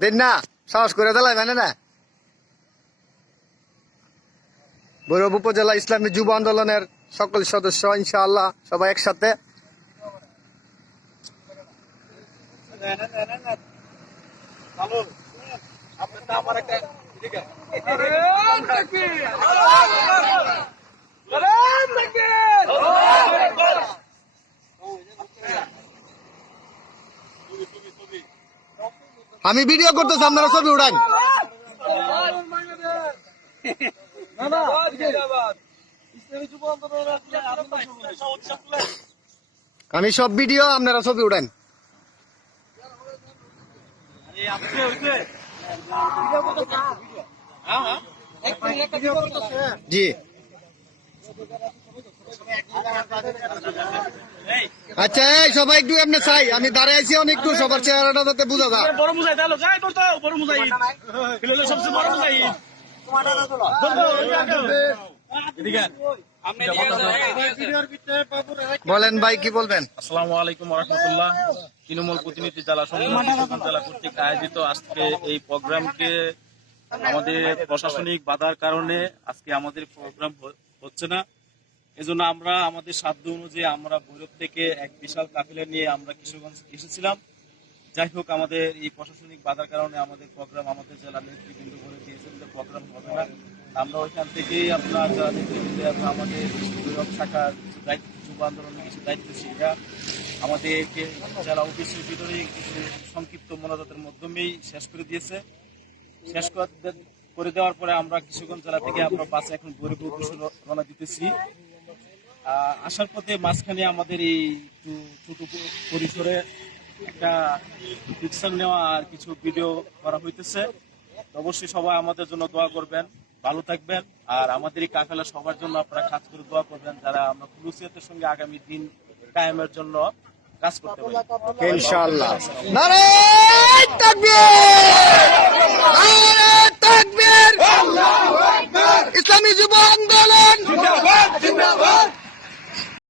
দেন না, সাহস করে দেলাই মানে না। ভৈরব উপজেলা ইসলামী যুব আন্দোলনের সকল সদস্য ইনশাআল্লাহ সবাই একসাথে। আমি ভিডিও করতেছি, আপনারা ছবি উড়ান। আমি সব ভিডিও, আপনারা ছবি উড়ান। জি আচ্ছা, এই সবাই একটু এমনি চাই, আমি দাঁড়ায় আছি অনেক দূর, সবার চেহারাটা যাতে বোঝা যায়। বলেন ভাই, কি বলবেন? আসসালামু আলাইকুম ওয়া রাহমাতুল্লাহ। তৃণমূল প্রতিনিধি জেলা সংগঠন কিশোরগঞ্জ জেলা কর্তৃক আয়োজিত আজকে এই প্রোগ্রামকে আমাদের প্রশাসনিক বাধার কারণে আজকে আমাদের প্রোগ্রাম হচ্ছে না। এজন্য আমরা আমাদের সাধ্য অনুযায়ী আমরা ভৈরব থেকে এক বিশাল কাফেলা নিয়ে আমরা কিশোরগঞ্জ এসেছিলাম। যাই হোক, আমাদের এই প্রশাসনিক বাধার কারণে আমাদের প্রোগ্রাম আমাদের জেলা নেতৃবৃন্দ বলে দিয়েছেন যে প্রোগ্রাম হবে না। আমরা ওইখান থেকেই আপনার যারা নেতৃবৃন্দ আমাদের ভৈরব শাখার কিছু দায়িত্ব, যুব আন্দোলনের কিছু দায়িত্বশীলরা আমাদেরকে জেলা অফিসের ভিতরে কিছু সংক্ষিপ্ত মোনাজাতের মাধ্যমেই শেষ করে দিয়েছে। শেষ করে দেওয়ার পরে আমরা কিশোরগঞ্জ জেলা থেকে আমরা বাসে এখন ভৈরব উদ্দেশ্যে রওনা দিতেছি। আসার পথে মাঝখানে আমাদের এই একটু ছোট পরিসরে একটা পিকচার নেওয়া আর কিছু ভিডিও করা হইতেছে। অবশ্যই সবাই আমাদের জন্য দোয়া করবেন, ভালো থাকবেন। আর আমাদের এই কাফেলা সবার জন্য আপনারা খাস করে দোয়া করবেন, যারা আমরা খুলুসিয়াতের সঙ্গে আগামী দিন কায়েমের জন্য কাজ করতে পারি ইনশাআল্লাহ। নারে তাকবীর!